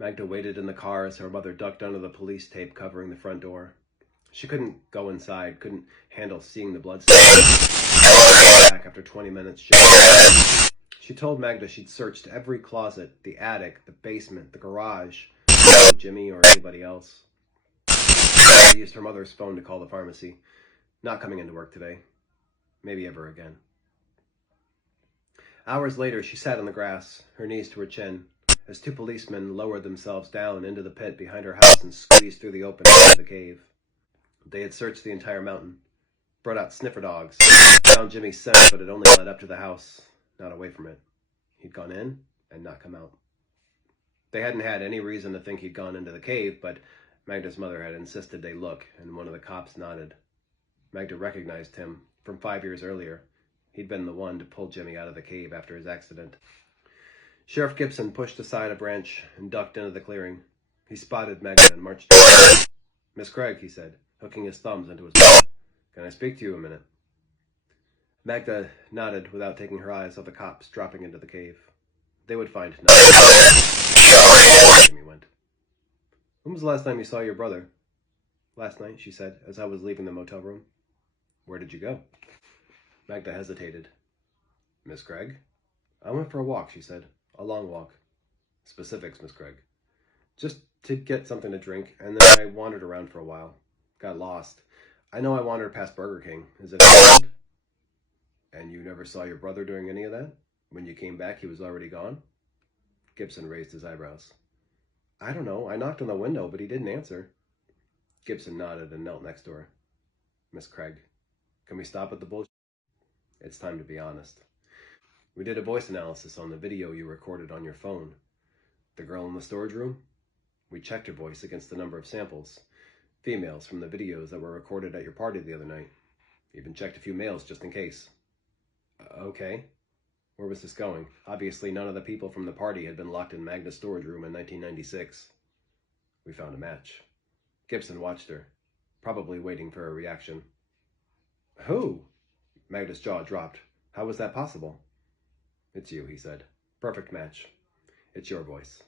Magda waited in the car as her mother ducked under the police tape covering the front door. She couldn't go inside, couldn't handle seeing the blood back after 20 minutes. She told Magda she'd searched every closet, the attic, the basement, the garage, Jimmy or anybody else. She used her mother's phone to call the pharmacy. Not coming into work today. Maybe ever again. Hours later, she sat on the grass, her knees to her chin, as two policemen lowered themselves down into the pit behind her house and squeezed through the opening of the cave. They had searched the entire mountain, brought out sniffer dogs, found Jimmy's scent, but it only led up to the house, not away from it. He'd gone in and not come out. They hadn't had any reason to think he'd gone into the cave, but Magda's mother had insisted they look, and one of the cops nodded. Magda recognized him from 5 years earlier. He'd been the one to pull Jimmy out of the cave after his accident. Sheriff Gibson pushed aside a branch and ducked into the clearing. He spotted Magda and marched toward her. "Miss Craig," he said, hooking his thumbs into his mouth. "Can I speak to you a minute?" Magda nodded without taking her eyes off the cops dropping into the cave. They would find nothing. Jimmy went. "When was the last time you saw your brother?" "Last night," she said, as I was leaving the motel room. "Where did you go?" Magda hesitated. "Miss Craig?" "I went for a walk," she said. "A long walk." "Specifics, Miss Craig." "Just to get something to drink, and then I wandered around for a while. Got lost. I know I wandered past Burger King. Is it important?" "And you never saw your brother doing any of that? When you came back, he was already gone?" Gibson raised his eyebrows. "I don't know. I knocked on the window, but he didn't answer." Gibson nodded and knelt next to her. "Miss Craig, can we stop at the bullshit? It's time to be honest. We did a voice analysis on the video you recorded on your phone. The girl in the storage room? We checked her voice against the number of samples. Females from the videos that were recorded at your party the other night. Even checked a few males just in case." "Okay. Where was this going? Obviously none of the people from the party had been locked in Magda's storage room in 1996. "We found a match." Gibson watched her, probably waiting for a reaction. "Who?" Magda's jaw dropped. "How was that possible?" "It's you," he said. "Perfect match. It's your voice."